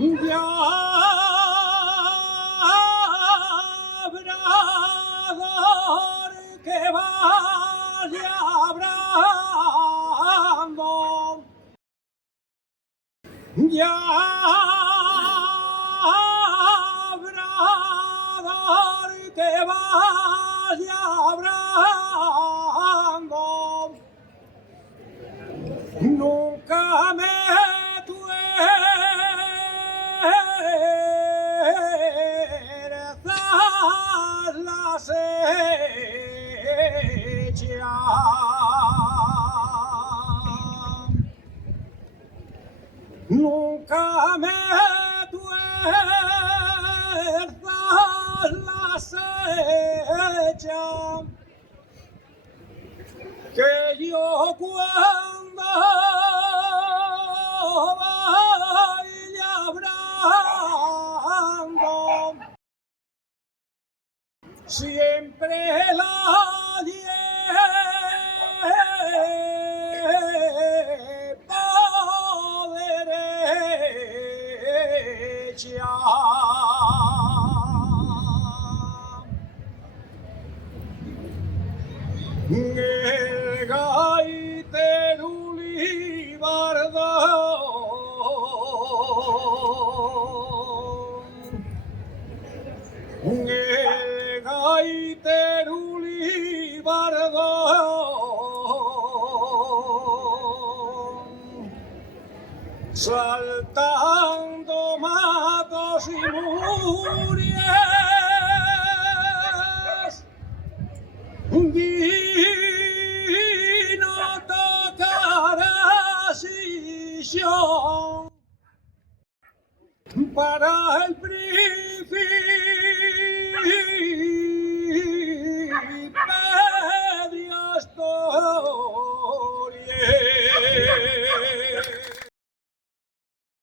Ya labrador que vaya labrando, ya labrador que vaya labrando, nunca me tuerzas las hechas, nunca me tuerzas las hechas, que yo cuando vaya labrando siempre la llevo derecha. El gaitero libardón, el gaitero libardón, saltando matos y murias, vino tocar así yo para el príncipe